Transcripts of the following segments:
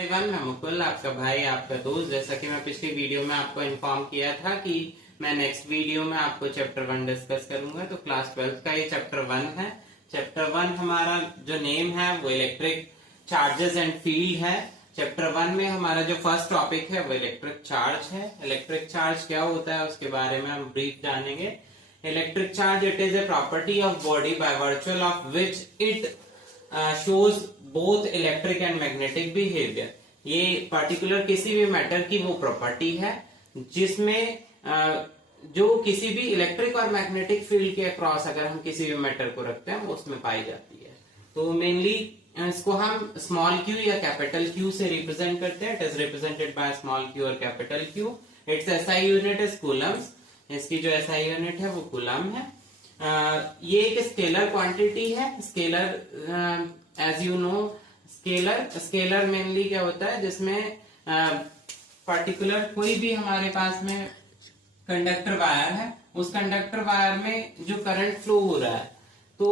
Everyone, मैं मुकुल आपका भाई आपका दोस्त। जैसा कि मैं पिछली वीडियो में आपको इन्फॉर्म किया था कि मैं नेक्स्ट वीडियो में आपको चैप्टर 1 डिस्कस करूंगा। तो क्लास 12 का ये चैप्टर 1 है। चैप्टर 1 हमारा जो नेम है वो इलेक्ट्रिक चार्जेस एंड फील्ड है। चैप्टर 1 में हमारा जो फर्स्ट टॉपिक है वो इलेक्ट्रिक चार्ज है। इलेक्ट्रिक चार्ज क्या होता है उसके बारे में हम ब्रीफ जानेंगे। Electric charge, it is a property of body by virtual of which it shows both electric and magnetic behaviour. ये पर्टिकुलर किसी भी मैटर की वो प्रॉपर्टी है जिसमें जो किसी भी इलेक्ट्रिक और मैग्नेटिक फील्ड के अक्रॉस अगर हम किसी भी मैटर को रखते हैं वो उसमें पाई जाती है। तो मेनली इसको हम स्मॉल क्यू या कैपिटल क्यू से रिप्रेजेंट करते हैं। It is represented by small Q और capital Q. Its SI unit is coulombs. इसकी जो एसआई यूनिट है वो कूलम है। ये एक स्केलर क्वांटिटी है। Scalar as you know, scalar mainly क्या होता है जिसमें पर्टिकुलर कोई भी हमारे पास में कंडक्टर वायर है, उस कंडक्टर वायर में जो करंट फ्लो हो रहा है, तो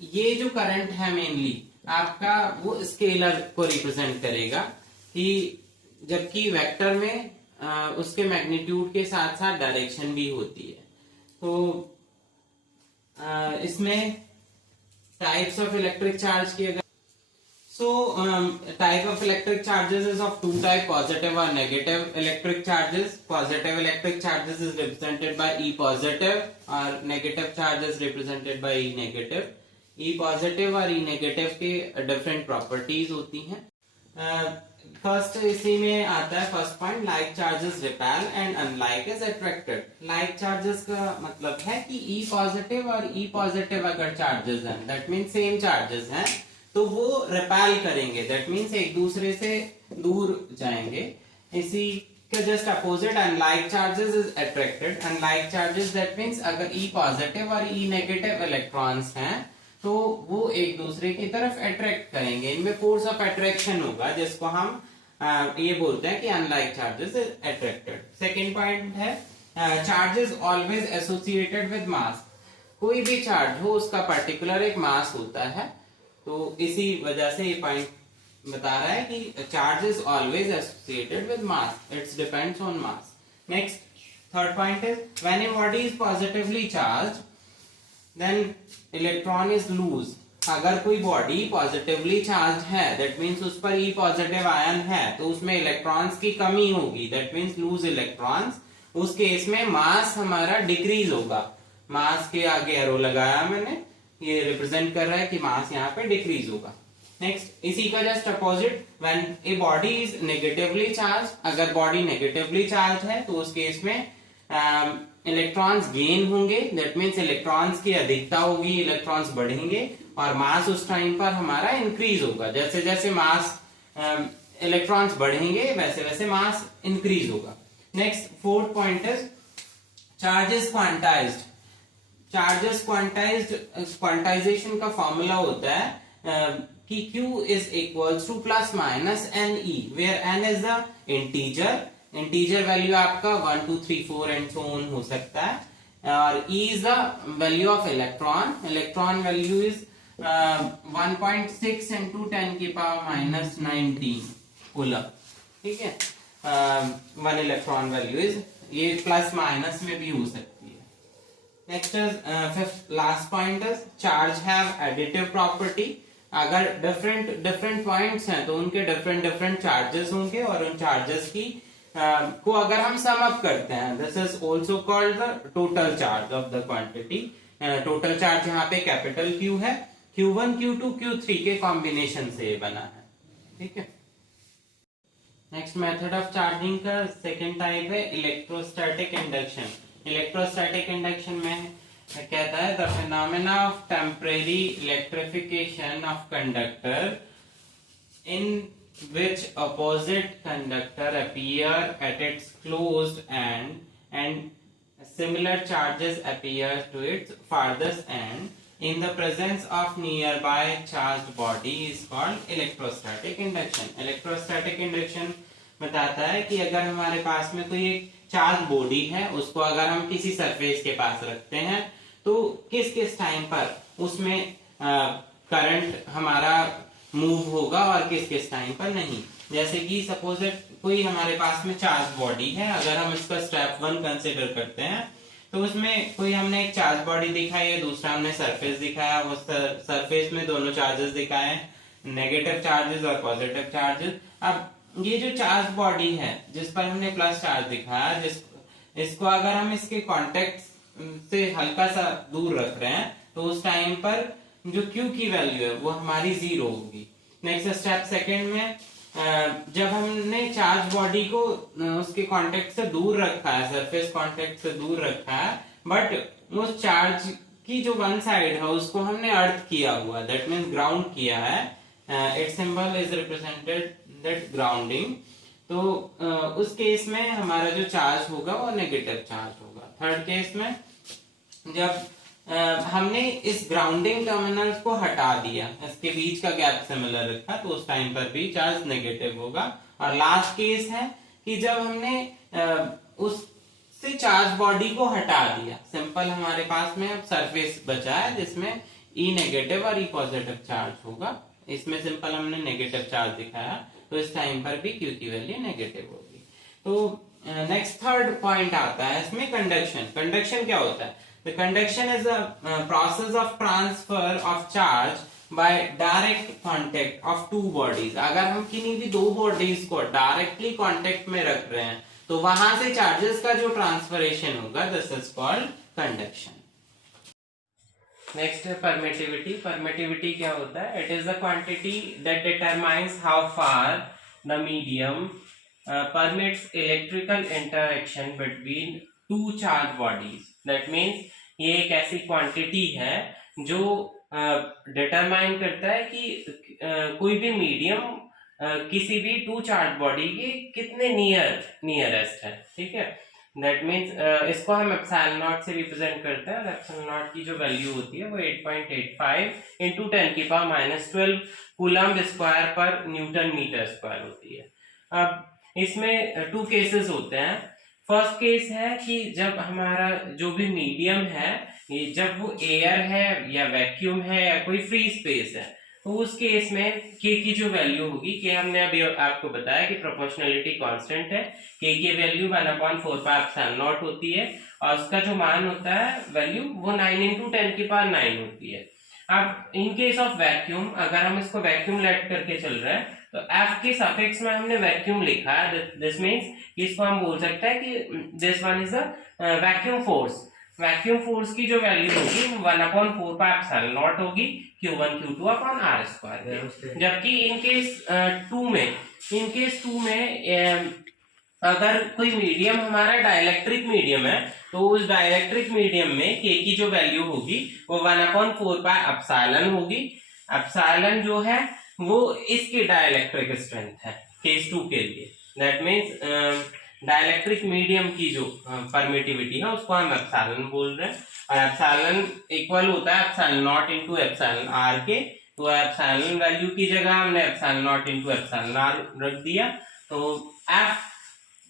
ये जो करंट है मेनली आपका वो स्केलर को रिप्रेजेंट करेगा। कि जबकि वेक्टर में उसके मैग्नीट्यूड के साथ साथ डायरेक्शन भी होती है। तो इसमें टाइप्स ऑफ इलेक्ट्रिक चार्ज की type of electric charges is of two type, positive or negative electric charges. Positive electric charges is represented by E positive or negative charge is represented by E negative. E positive और E negative के different properties होती हैं। First इसी में आता है first point, like charges repel and unlike is attracted. Like charges का मतलब है कि E पॉजिटिव और E पॉजिटिव अगर चार्जेस हैं, दैट मीन सेम चार्जेस हैं, तो वो रिपेल करेंगे, दैट मीन्स एक दूसरे से दूर जाएंगे। इसी का just opposite unlike charges is attracted. Unlike charges that means अगर E पॉजिटिव और E नेगेटिव इलेक्ट्रॉन्स हैं तो वो एक दूसरे की तरफ अट्रैक्ट करेंगे। इनमें फोर्स ऑफ अट्रैक्शन होगा जिसको हम ये बोलते हैं कि unlike charges is attracted. Second point है charges always associated with mass. कोई भी चार्ज हो उसका पर्टिकुलर एक मास होता है, तो इसी वजह से ये पॉइंट बता रहा है कि charge is always associated with mass, it's depends on mass. Next third point is when a body is positively charge then electron is lose. अगर कोई बॉडी पॉजिटिवली चार्ज है, दैट मीन्स उस पर ई पॉजिटिव आयन है, तो उसमें electrons की कमी होगी, दैट मीन्स लूज इलेक्ट्रॉन्स। उस केस में मास हमारा डिक्रीज होगा। मास के आगे एरो लगाया मैंने, ये रिप्रेजेंट कर रहा है कि मास यहाँ पे डिक्रीज होगा। नेक्स्ट इसी का just opposite, when a body is negatively charge. अगर बॉडी नेगेटिवली चार्ज है तो उस केस में इलेक्ट्रॉन्स गेन होंगे, दैट मीन्स इलेक्ट्रॉन्स की अधिकता होगी, इलेक्ट्रॉन्स बढ़ेंगे और मास उस टाइम पर हमारा इंक्रीज होगा। जैसे जैसे मास इलेक्ट्रॉन्स बढ़ेंगे वैसे वैसे मास इंक्रीज होगा। Next fourth point is charges quantized. Charges quantization का फॉर्मूला होता है कि Q is equals to plus minus N E, where n is the integer. Integer value आपका 1 2 3 4 एंड सो ऑन हो सकता है, और E is the value of electron. Electron value is 1.6 into 10 की पावर माइनस 19 कूलम। ठीक है, 1 electron value is, ये plus minus में भी हो सकती है। Next fifth last point is charge have additive property. अगर डिफरेंट पॉइंट्स हैं तो उनके डिफरेंट चार्जेस होंगे, और उन चार्जेस की को अगर हम सम अप करते हैं, this is also called the total charge of the quantity. Total charge यहाँ पे कैपिटल Q है, Q1 Q2 Q3 के कॉम्बिनेशन से ये बना है। ठीक है, नेक्स्ट मेथड ऑफ चार्जिंग का सेकेंड टाइप है इलेक्ट्रोस्टैटिक इंडक्शन। इलेक्ट्रोस्टैटिक इंडक्शन में कहता है the phenomena of temporary electrification of conductor in which opposite conductor appear at its closed end and similar charges appear to its farthest end in the presence of nearby charged body is called electrostatic induction. Electrostatic induction बताता है कि अगर हमारे पास में कोई एक charge body है, उसको अगर हम किसी सरफेस के पास रखते हैं तो किस किस टाइम पर उसमें करंट हमारा मूव होगा और किस किस टाइम पर नहीं। जैसे कि सपोज कोई हमारे पास में चार्ज बॉडी है, अगर हम इसका स्टेप 1 कंसिडर करते हैं तो उसमें कोई हमने एक चार्ज बॉडी दिखाई है, दूसरा हमने सरफेस दिखाया, वो सरफेस में दोनों चार्जेस दिखाए, नेगेटिव चार्जेस और पॉजिटिव चार्जेस। अब ये जो चार्ज बॉडी है जिस पर हमने प्लस चार्ज दिखाया, इसको अगर हम इसके कॉन्टेक्ट से हल्का सा दूर रख रहे हैं तो उस टाइम पर जो Q की वैल्यू है वो हमारी 0 होगी। नेक्स्ट स्टेप सेकंड में जब हमने चार्ज बॉडी को उसके कांटेक्ट से दूर रखा है, सरफेस कांटेक्ट से दूर रखा है, बट उस चार्ज की जो वन साइड है उसको हमने अर्थ किया हुआ, दैट मीन्स ग्राउंड किया है, it's symbol is represented that grounding. तो उस केस में हमारा जो चार्ज होगा वो नेगेटिव चार्ज होगा। थर्ड केस में जब हमने इस ग्राउंडिंग टर्मिनल्स को हटा दिया, इसके बीच का गैप सिमिलर रखा, तो उस टाइम पर भी चार्ज नेगेटिव होगा। और लास्ट केस है कि जब हमने उससे चार्ज बॉडी को हटा दिया, सिंपल हमारे पास में अब सरफेस बचा है जिसमें E नेगेटिव और E पॉजिटिव चार्ज होगा, इसमें सिंपल हमने नेगेटिव चार्ज दिखाया, तो इस टाइम पर भी Q की वैल्यू नेगेटिव होगी। तो नेक्स्ट थर्ड पॉइंट आता है इसमें कंडक्शन। कंडक्शन क्या होता है? The conduction is a process of transfer of charge by direct contact of two bodies. अगर हम किन्हीं भी दो बॉडीज को डायरेक्टली कांटेक्ट में रख रहे हैं तो वहां से चार्जेस का जो ट्रांसफरेशन होगा, this is called conduction. Next है परमिटिविटी। परमिटिविटी क्या होता है? It is the quantity that determines how far the medium permits electrical interaction between two charged bodies. That means ये एक ऐसी क्वांटिटी है जो डिटरमाइन करता है कि कोई भी मीडियम किसी भी टू चार्ज बॉडी के कितने नियरेस्ट है, ठीक है। दैट मीन्स इसको हम एप्सिलॉन नॉट से रिप्रेजेंट करते हैं, और एप्सिलॉन नॉट की जो वैल्यू होती है वो 8.85 इंटू 10⁻12 कूलम्ब स्क्वायर पर न्यूटन मीटर स्क्वायर होती है। अब इसमें टू केसेस होते हैं। फर्स्ट केस है कि जब हमारा जो भी मीडियम है, जब वो एयर है या वैक्यूम है या कोई फ्री स्पेस है, तो उस केस में के की जो वैल्यू होगी, के हमने अभी आपको बताया कि प्रोपोर्शनलिटी कांस्टेंट है, के की वैल्यू 1/4πε0 होती है, और उसका जो मान होता है वैल्यू वो 9 इंटू 10⁹ होती है। अब इन केस ऑफ वैक्यूम, अगर हम इसको वैक्यूम लेट करके चल रहे हैं तो F के सफिक्स में हमने वैक्यूम लिखा है, दिस मीन्स इसको हम बोल सकते हैं कि this one is a vacuum force. Vacuum force की जो वैल्यू होगी 1/4πε0 होगी Q1 Q2 अपॉन R²। जबकि इन केस 2 में अगर कोई मीडियम हमारा डाइलेक्ट्रिक मीडियम है तो उस डाइलेक्ट्रिक मीडियम में के की जो वैल्यू होगी वो 1/4πε होगी। एप्सिलॉन जो है वो इसकी डाइलेक्ट्रिक स्ट्रेंथ है केस 2 के लिए। दैट मीन्स डाइलेक्ट्रिक मीडियम की जो परमिटिविटी है उसको हम एप्सिलॉन बोल रहे हैं, और एप्सिलॉन इक्वल होता है epsilon not into epsilon R के। तो एप्सिलॉन वैल्यू की जगह हमने epsilon not into epsilon R रख दिया। तो एफ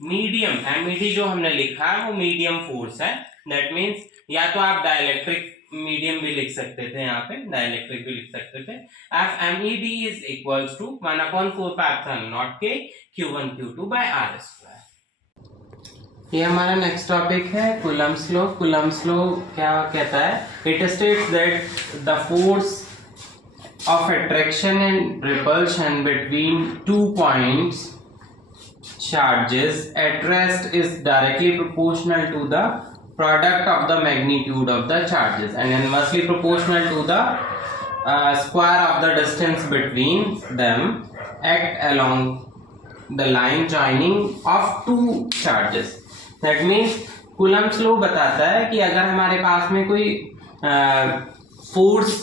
मीडियम, एमईडी जो हमने लिखा है वो मीडियम फोर्स है। दैट मीन्स या तो आप डाइलेक्ट्रिक मीडियम भी लिख सकते थे, यहाँ पे डाइलेक्ट्रिक भी लिख सकते थे। F MED is equals to 1/4πε0 के Q1 Q2 by R²। ये हमारा नेक्स्ट टॉपिक है कूलम्ब्स लॉ। कूलम्ब्स लॉ क्या कहता है? It states that the force of attraction and repulsion between 2 points charges at rest is directly proportional to the product of the magnitude of the charges and inversely proportional to the square of the distance between them act along the line joining of two charges. That means Coulomb's law बताता है कि अगर हमारे पास में कोई force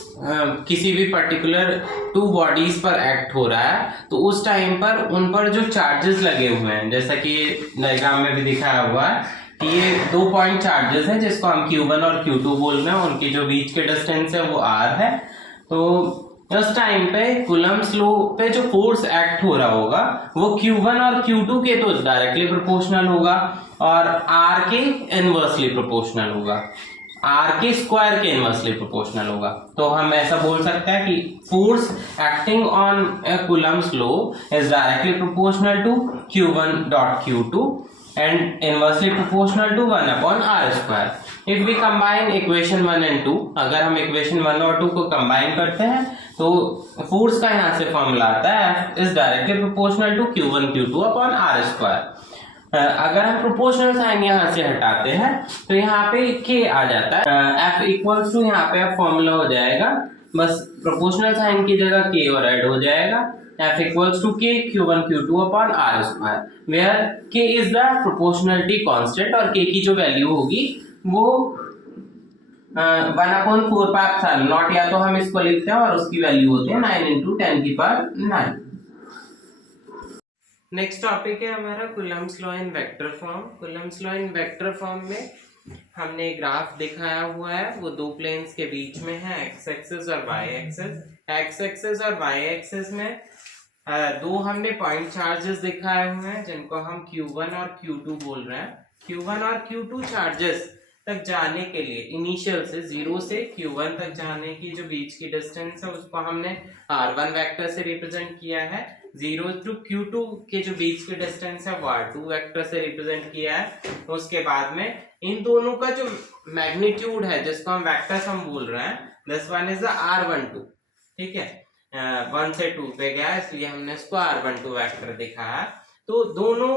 किसी भी पर्टिकुलर टू बॉडीज पर एक्ट हो रहा है तो उस टाइम पर उन पर जो चार्जेस लगे हुए हैं, जैसा कि डायग्राम में भी दिखाया हुआ है कि ये 2 पॉइंट चार्जेस हैं जिसको हम Q1 और Q2 बोल रहे हैं, उनकी जो बीच के डिस्टेंस है वो R है। तो उस टाइम पे कूलम्ब्स लॉ पे जो फोर्स एक्ट हो रहा होगा वो Q1 और Q2 के तो डायरेक्टली प्रोपोर्शनल होगा और R के इनवर्सली प्रोपोर्शनल होगा। आर के स्क्वायर के इनवर्सली प्रोपोर्शनल होगा। तो हम ऐसा बोल सकते हैं कि force acting on a Coulomb's law is directly proportional to Q1 dot Q2 and inversely proportional to 1 upon are square. If we combine equation 1 and 2, अगर हम इक्वेशन 1 और 2 को कंबाइन करते हैं तो फोर्स का यहाँ से फॉर्मूला आता है F is directly proportional to Q1 Q2 upon are square. अगर हम प्रोपोर्शनल साइन यहाँ से हटाते हैं तो यहाँ पे k आ जाता है। F इक्वल्स टू यहाँ पे फॉर्मूला हो जाएगा, बस प्रोपोर्शनल साइन की जगह k और ऐड हो जाएगा। F equals to k Q1 Q2 upon are square, where k is the proportionality constant और k की जो वैल्यू होगी वो 1/4 या तो हम इसको लिखते हैं और उसकी वैल्यू होती है 9 इंटू 10⁹। नेक्स्ट टॉपिक है हमारा Coulomb's law in vector form. Coulomb's law in vector form में हमने ग्राफ दिखाया हुआ है, वो दो प्लेन्स के बीच में है, एक्स एक्सिस और वाई एक्सिस। एक्स एक्सिस और वाई एक्सिस में दो हमने पॉइंट चार्जेस दिखाए हुए हैं जिनको हम Q1 और Q2 बोल रहे हैं। Q1 और Q2 चार्जेस तक जाने के लिए इनिशियल से 0 से Q1 तक जाने की जो बीच की डिस्टेंस है उसको हमने R1 वेक्टर से रिप्रेजेंट किया है। 0 टू Q2 के जो बीच की डिस्टेंस है वो R2 वेक्टर से रिप्रेजेंट किया है। उसके बाद में इन दोनों का जो मैग्नीट्यूड है जिसको हम वेक्टर सम बोल रहे हैं, this one is the R12, ठीक है। 1 से 2 पे गया इसलिए हमने इसको R12 वेक्टर दिखाया। तो दोनों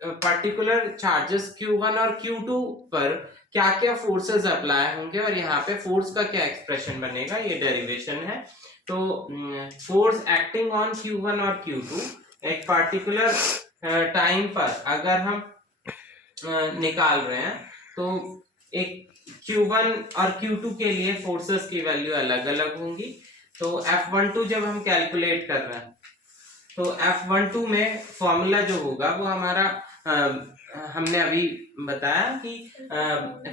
पर्टिकुलर चार्जेस Q1 और Q2 पर क्या क्या फोर्सेस अप्लाई होंगे और यहाँ पे फोर्स का क्या एक्सप्रेशन बनेगा, ये डेरिवेशन है। तो फोर्स एक्टिंग ऑन Q1 और Q2 एक पर्टिकुलर टाइम पर अगर हम निकाल रहे हैं तो एक Q1 और Q2 के लिए फोर्सेस की वैल्यू अलग अलग होंगी। तो F12 जब हम कैलकुलेट कर रहे हैं तो F12 में फॉर्मूला जो होगा वो हमारा हमने अभी बताया कि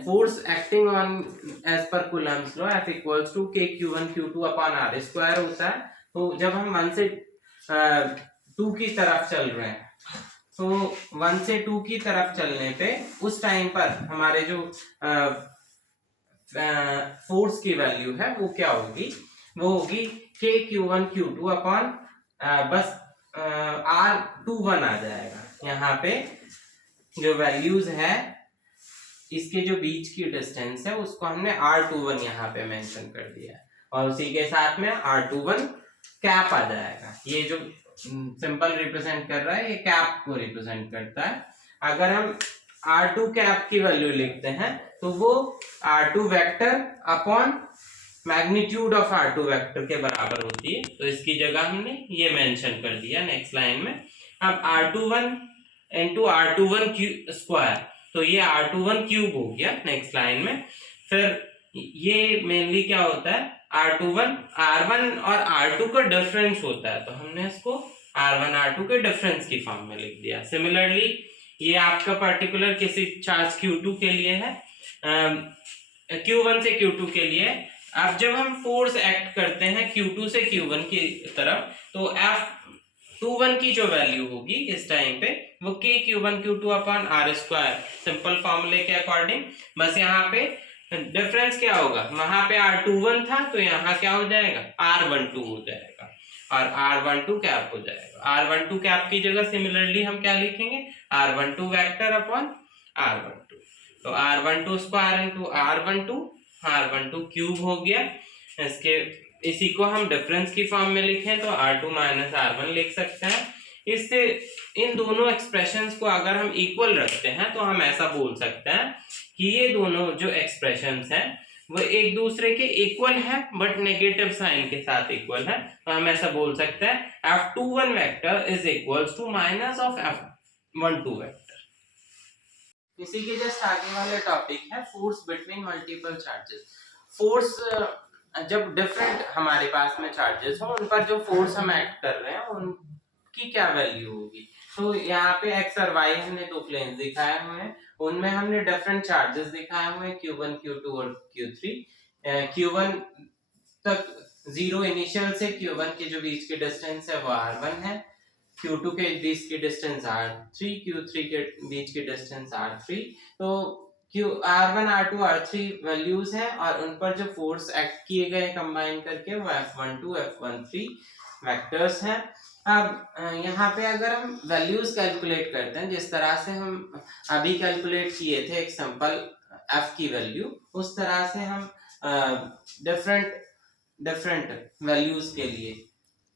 फोर्स एक्टिंग ऑन एज पर Coulomb's law F equals to k Q1 Q2 upon are square होता है। तो जब हम 1 से 2 की तरफ चल रहे हैं तो 1 से 2 की तरफ चलने पे उस टाइम पर हमारे जो फोर्स की वैल्यू है वो क्या होगी, वो होगी k Q1 Q2 अपॉन बस R21 आ जाएगा। यहाँ पे जो वैल्यूज है इसके जो बीच की डिस्टेंस है उसको हमने R21 यहाँ पे मेंशन कर दिया है और उसी के साथ में R21 कैप आ जाएगा। ये जो सिंपल रिप्रेजेंट कर रहा है ये कैप को रिप्रेजेंट करता है। अगर हम R2 कैप की वैल्यू लिखते हैं तो वो R2 vector upon magnitude of R2 vector के बराबर होती है। तो इसकी जगह हमने ये मेंशन कर दिया नेक्स्ट लाइन में। अब R21 इंटू R21 स्क्वायर, तो ये R21 क्यूब हो गया नेक्स्ट लाइन में। फिर ये मेनली क्या होता है, R21 R1 और R2 का डिफरेंस होता है, तो हमने इसको R1 R2 के डिफरेंस की फॉर्म में लिख दिया। सिमिलरली ये आपका पर्टिकुलर किसी चार्ज Q2 के लिए है, Q1 से Q2 के लिए। अब जब हम फोर्स एक्ट करते हैं Q2 से Q1 की तरफ तो F21 की जो वैल्यू होगी इस टाइम पे वो k Q1 Q2 upon are square, simple फॉर्मूले के अकॉर्डिंग। बस यहाँ पे डिफरेंस क्या होगा, वहां पे R21 था तो यहाँ क्या हो जाएगा R12 हो जाएगा और R12 कैप हो जाएगा। R12 कैप की जगह सिमिलरली हम क्या लिखेंगे R12 वेक्टर अपॉन R12, तो R12 square into R12 cube हो गया। इसी को हम डिफरेंस की फॉर्म में लिखें तो R2 माइनस R1 लिख सकते हैं। इससे इन दोनों एक्सप्रेशंस को अगर हम इक्वल रखते हैं तो हम ऐसा बोल सकते हैं कि ये दोनों जो एक्सप्रेशंस हैं वो एक दूसरे के इक्वल है बट नेगेटिव साइन के साथ इक्वल है। तो हम ऐसा बोल सकते हैं F21 vector is equals to minus of F12 vector. इसी के जस्ट आगे वाले टॉपिक है force between multiple charges. Force जब डिफरेंट हमारे पास में चार्जेस हो उन पर जो फोर्स हम एक्ट कर रहे हैं उनकी क्या वैल्यू होगी। तो यहाँ पे एक्स और वाई हमने दो प्लेन्स दिखाए हुए हैं, उनमें हमने डिफरेंट चार्जेस दिखाए हुए हैं Q1 Q2 और Q3। Q1 तक 0 इनिशियल से Q1 के जो बीच की डिस्टेंस है वो R1 है, Q2 के बीच की डिस्टेंस R3, Q3 के बीच की डिस्टेंस R3। तो Q R1 R2 R3 values हैं और उन पर जो फोर्स एक्ट किए गए कंबाइन करके वो F12 F13 वेक्टर्स हैं। अब यहाँ पे अगर हम वैल्यूज कैलकुलेट करते हैं जिस तरह से हम अभी कैलकुलेट किए थे एक सिंपल F की वैल्यू, उस तरह से हम डिफरेंट वैल्यूज के लिए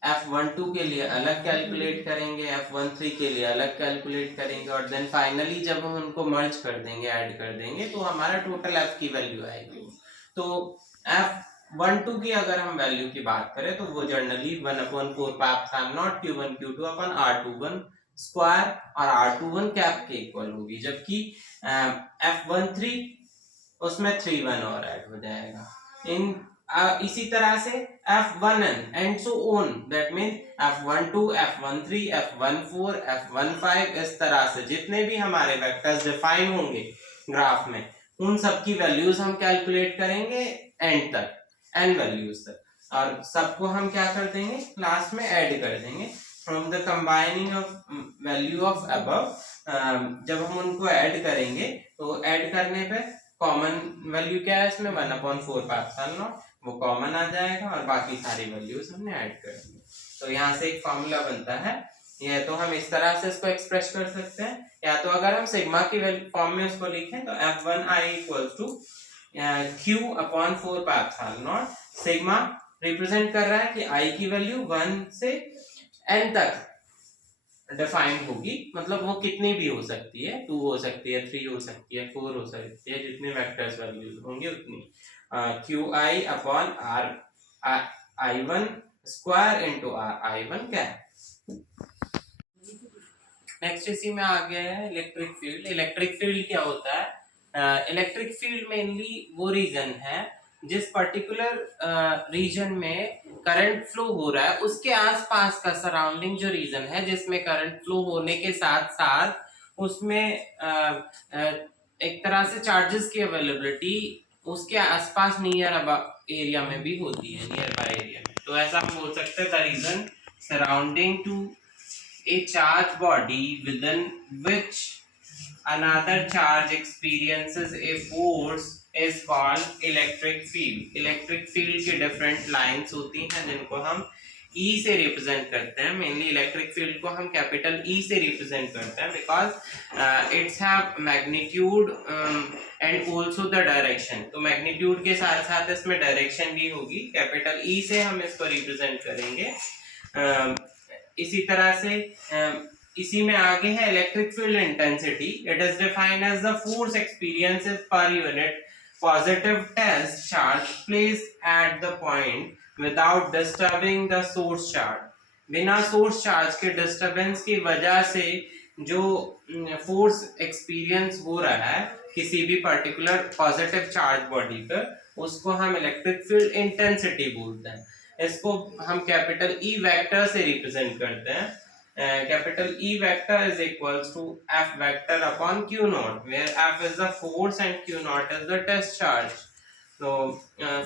F12 के लिए अलग कैलकुलेट करेंगे, F13 के लिए अलग कैलकुलेट करेंगे और देन फाइनली जब हम उनको मर्ज कर देंगे, ऐड कर देंगे तो हमारा टोटल F की वैल्यू आएगी। तो F12 की अगर हम वैल्यू की बात करें तो वो जनरली 1/4 पाप Q1 Q2 अपन R21 स्क्वायर और R21 कैप के इक्वल होगी, जबकि F13 उसमें 3/1 और ऐड हो जाएगा। इसी तरह से F1n and so on, that means F12 F13 F14 F15 इस तरह से जितने भी हमारे वेक्टर्स डिफाइन होंगे ग्राफ में उन सब की वैल्यूज हम कैलकुलेट करेंगे एंड तक, n वैल्यूज तक, और सबको हम क्या कर देंगे लास्ट में ऐड कर देंगे from the combining of value of above. जब हम उनको ऐड करेंगे तो ऐड करने पे कॉमन वैल्यू क्या है इसमें 1/4 पाप वो कॉमन आ जाएगा और बाकी सारी वैल्यूज हमने ऐड कर दी। तो यहाँ से एक फॉर्मूला बनता है, यह तो हम इस तरह से इसको एक्सप्रेस कर सकते हैं, या तो अगर हम सिग्मा की फॉर्म में उसको लिखें तो F1i इक्वल्स टू Q/4 पाप सिग्मा रिप्रेजेंट कर रहा है कि i की वैल्यू 1 से n तक डिफाइंड होगी, मतलब वो कितनी भी हो सकती है, 2 हो सकती है, 3 हो सकती है, 4 हो सकती है, जितने वेक्टर्स वैल्यूज होंगे उतनी Qi/R I1 square into I1 cap. Next इसी में आ गया है इलेक्ट्रिक फील्ड। इलेक्ट्रिक फील्ड क्या होता है? इलेक्ट्रिक फील्ड मेनली वो रीजन है जिस पर्टिकुलर रीजन में करंट फ्लो हो रहा है उसके आसपास का सराउंडिंग जो रीजन है जिसमें करंट फ्लो होने के साथ साथ उसमें एक तरह से चार्जेस की अवेलेबिलिटी उसके आसपास नियर एरिया में भी होती है, नियर बाय एरिया में। तो ऐसा हम बोल सकते हैं the region surrounding to a charge body within which another charge experiences a force is called electric field। electric field की different lines होती हैं जिनको हम E से रिप्रेजेंट करते हैं। मेनली इलेक्ट्रिक फील्ड को हम कैपिटल E से रिप्रेजेंट करते हैं because it's have magnitude and also the direction. तो मैग्नीट्यूड के साथ साथ इसमें डायरेक्शन भी होगी, कैपिटल E से हम इसको रिप्रेजेंट करेंगे। इसी तरह से इसी में आगे है electric field intensity. It is defined as the force experiences per unit positive test charge placed at the point without disturbing the source charge. बिना सोर्स चार्ज के डिस्टरबेंस की वजह से जो फोर्स एक्सपीरियंस हो रहा है किसी भी पर्टिकुलर पॉजिटिव चार्ज बॉडी पर, उसको हम इलेक्ट्रिक फील्ड इंटेंसिटी बोलते हैं। इसको हम कैपिटल E वेक्टर से रिप्रेजेंट करते हैं। Capital E vector is equals to F vector upon Q not, where F is the force and Q not is the test charge. तो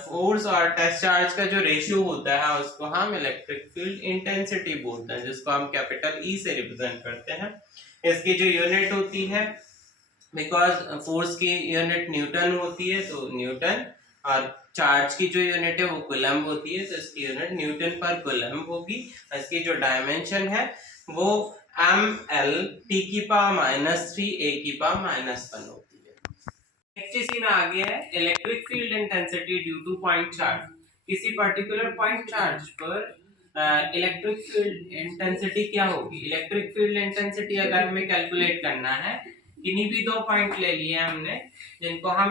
फोर्स और test charge का जो रेशियो होता है उसको हम इलेक्ट्रिक फील्ड इंटेंसिटी बोलते हैं, जिसको हम कैपिटल E से रिप्रेजेंट करते हैं। इसकी जो यूनिट होती है, बिकॉज फोर्स की यूनिट न्यूटन होती है तो न्यूटन, और चार्ज की जो यूनिट है वो कूलम्ब होती है तो इसकी यूनिट न्यूटन पर कूलम्ब होगी। इसकी जो डायमेंशन है वो ml T⁻³ A⁻⁻1 होती है। नेक्स्ट इसी में आगे है electric field intensity due two point charge. किसी पर्टिकुलर पॉइंट चार्ज पर इलेक्ट्रिक फील्ड इंटेंसिटी क्या होगी? इलेक्ट्रिक फील्ड इंटेंसिटी अगर हमें कैलकुलेट करना है, किन्हीं भी दो पॉइंट ले लिए हमने जिनको हम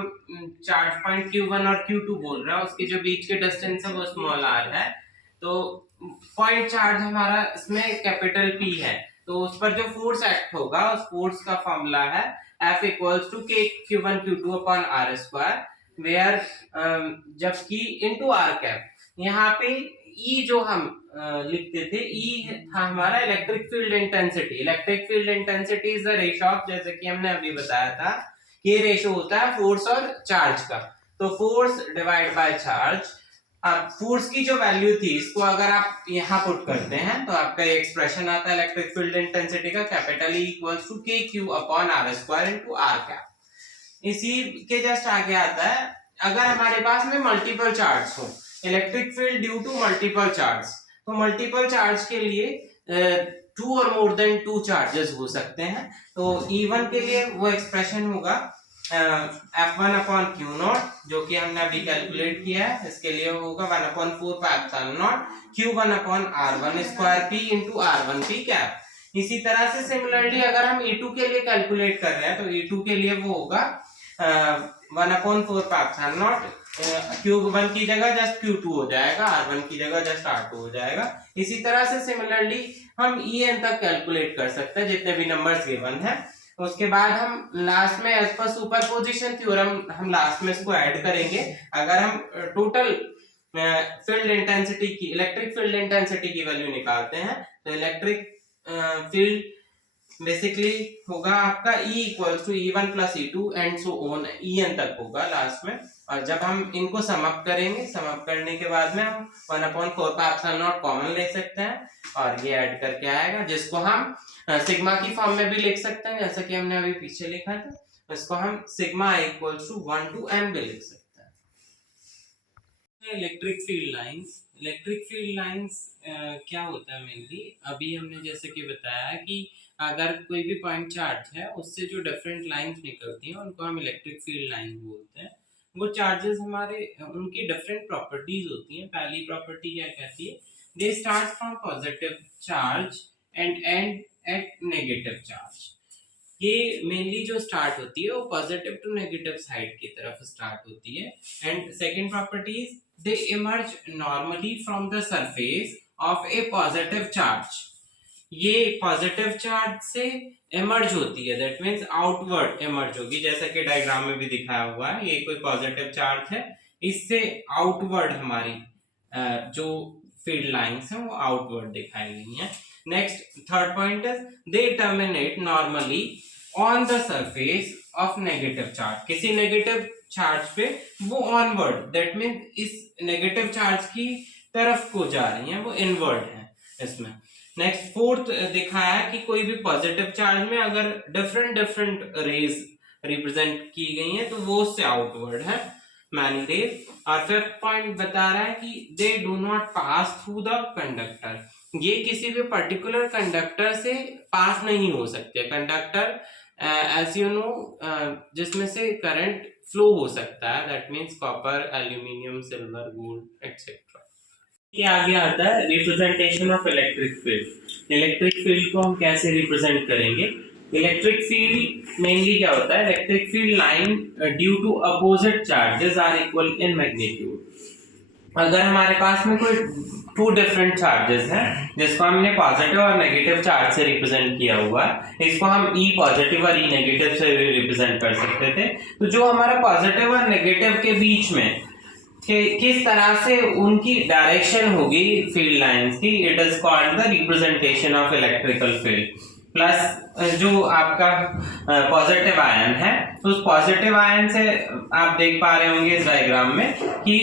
चार्ज पॉइंट Q1 और Q2 बोल रहे हैं, उसके जो बीच के डिस्टेंस है वो स्मॉल r है। तो पॉइंट चार्ज हमारा इसमें कैपिटल P है, तो उस पर जो फोर्स एक्ट होगा उस फोर्स का फॉर्मूला है F equals to K Q1 Q2 upon R square, where जबकि इनटू R कैप। यहाँ पे E जो हम लिखते थे, E था हमारा electric field intensity. Electric field intensity is the ratio of, जैसे कि हमने अभी बताया था कि ये रेशियो होता है फोर्स और चार्ज का। तो फोर्स डिवाइड बाय चार्ज। अब फोर्स की जो वैल्यू थी इसको अगर आप यहाँ पुट करते हैं तो आपका ये एक्सप्रेशन आता है इलेक्ट्रिक फील्ड इंटेंसिटी का, capital E equals to KQ upon R square into R cap. इसी के जस्ट आगे आता है, अगर हमारे पास में मल्टीपल चार्ज हो, electric field due to multiple charge, तो मल्टीपल चार्ज के लिए टू और मोर देन टू चार्जेस हो सकते हैं। तो E1 के लिए वो एक्सप्रेशन होगा F1 अपॉन क्यू नॉट, जो कि हमने अभी कैलकुलेट किया है, इसके लिए होगा 1/4 pi epsilon not Q1 upon R1 square P into R1 P cap. इसी तरह से सिमिलरली अगर हम E2 के लिए कैलकुलेट कर रहे हैं, तो E2 के लिए वो होगा 1/4 पाई एप्सिलॉन नॉट Q1 की जगह जस्ट Q2 हो जाएगा, R1 की जगह जस्ट R2 हो जाएगा। इसी तरह से सिमिलरली हम En तक कैलकुलेट कर सकते हैं जितने भी नंबर्स गिवन है। उसके बाद हम लास्ट में एज पर सुपरपोजिशन थ्योरम हम लास्ट में इसको ऐड करेंगे। अगर हम टोटल फील्ड इंटेंसिटी की, इलेक्ट्रिक फील्ड इंटेंसिटी की वैल्यू निकालते हैं, तो इलेक्ट्रिक फील्ड बेसिकली होगा आपका E equals to E1 plus E2 and so on, En तक होगा लास्ट में। और जब हम इनको सम अप करेंगे, सम अप करने के बाद में हम 1/4 पाई एप्सिलॉन नॉट कॉमन ले सकते हैं और ये ऐड करके आएगा, जिसको हम सिग्मा की फॉर्म में भी लिख सकते हैं, जैसा कि हमने अभी पीछे लिखा था। इसको हम sigma equals to 1 to n भी लिख सकते हैं। Electric field lines, electric field lines क्या होता है मेनली, अभी हमने जैसे कि बताया कि अगर कोई भी पॉइंट चार्ज है, उससे जो डिफरेंट लाइंस निकलती हैं उनको हम इलेक्ट्रिक फील्ड लाइन बोलते हैं। वो चार्जेस हमारे, उनकी डिफरेंट प्रॉपर्टीज होती हैं। पहली प्रॉपर्टी क्या कहती है, they start from positive charge and end at negative charge. ये मेनली जो स्टार्ट होती है वो पॉजिटिव टू नेगेटिव साइड की तरफ स्टार्ट होती है। And second property is they emerge normally from the surface of A positive charge. ये पॉजिटिव चार्ज से इमर्ज होती है, दैट मींस आउटवर्ड इमर्ज होगी, जैसा कि डायग्राम में भी दिखाया हुआ है। ये कोई पॉजिटिव चार्ज है, इससे आउटवर्ड हमारी जो फील्ड लाइंस हैं वो आउटवर्ड दिखाई गई हैं। Next third point is they terminate normally on the surface of negative charge. किसी नेगेटिव चार्ज पे वो ऑनवर्ड, दैट मींस इस नेगेटिव चार्ज की तरफ को जा रही हैं, वो इनवर्ड है इसमें। नेक्स्ट फोर्थ दिखाया है कि कोई भी पॉजिटिव चार्ज में अगर डिफरेंट रेज रिप्रेजेंट की गई हैं तो वो उससे आउटवर्ड है, मैनी रेज। और फिफ्थ पॉइंट बता रहा है कि they do not pass through the conductor. ये किसी भी पर्टिकुलर कंडक्टर से पास नहीं हो सकते। कंडक्टर एज यू नो जिसमें से करंट फ्लो हो सकता है, that means copper, aluminium, silver, gold etcetera. ये आगे आता है representation of electric field. Electric field को हम कैसे रिप्रेजेंट करेंगे? इलेक्ट्रिक फील्ड मेनली क्या होता है, electric field line due to opposite charges are equal in magnitude. अगर हमारे पास में कोई टू डिफरेंट चार्जेस हैं जिसको हमने पॉजिटिव और नेगेटिव चार्ज से रिप्रेजेंट किया हुआ है, इसको हम E पॉजिटिव और E नेगेटिव से रिप्रेजेंट कर सकते थे। तो जो हमारा पॉजिटिव और नेगेटिव के बीच में किस तरह से उनकी डायरेक्शन होगी फील्ड लाइंस की, it is called the representation of electrical field. Plus जो आपका पॉजिटिव आयन है, तो उस पॉजिटिव आयन से आप देख पा रहे होंगे इस डायग्राम में कि